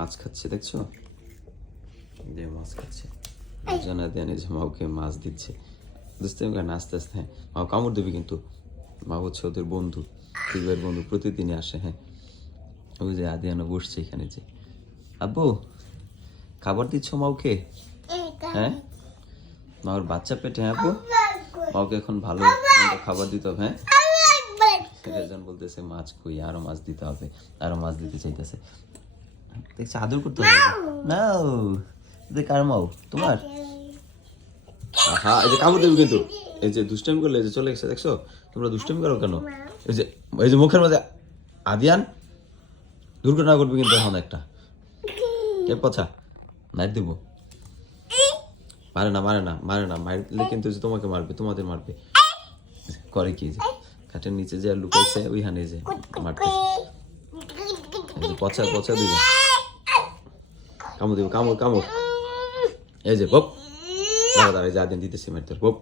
মাছ খাচ্ছে দেখছো, যে মাছ খাচ্ছে জানা দেন, এই যে মাকে মাছ দিচ্ছে দুষ্টামি করে না, আস্তে আস্তে। হ্যাঁ মা কামড় দেবে কিন্তু, মা হচ্ছে ওদের বন্ধু, তুইবের বন্ধু, প্রতিদিনই আসে। হ্যাঁ ওই যে আদিয়ানো বসছে এখানে, যে আব্বু খাবার দিচ্ছ মাওকে? হ্যাঁ মার বাচ্চা পেটে। হ্যাঁ আব্বু মাওকে এখন ভালো খাবার দিতে হবে। হ্যাঁ রেজান বলতেছে মাছ কই, আরো মাছ দিতে হবে, আরো মাছ দিতে চাইতেছে। দেখছি আদর করতে হবে না, কার মাও তোমার? হ্যাঁ এই যে কামড় দেবে কিন্তু, এই যে দুষ্টামি করলে, এই যে চলে গেছে দেখছো, তোমরা দুষ্টামি করো কেন? এই যে মুখের মধ্যে আদিয়ান দুর্ঘটনা করবে কিন্তু এখন একটা, কে পছা নাইট দিব। মারে না মারে না মারে না, মারলে কিন্তু যে তোমাকে মারবে, তোমাদের মারবে। করে কি, যে খাটের নিচে যে লুকাইছে ওইখানে যে মারতেছে, পচা পচা দিবে, কামড় দিবে, কামড় কামড়। এই যে বপ দাঁড়া দাঁড়া, যা দিন দিতেছি মারতে বপ।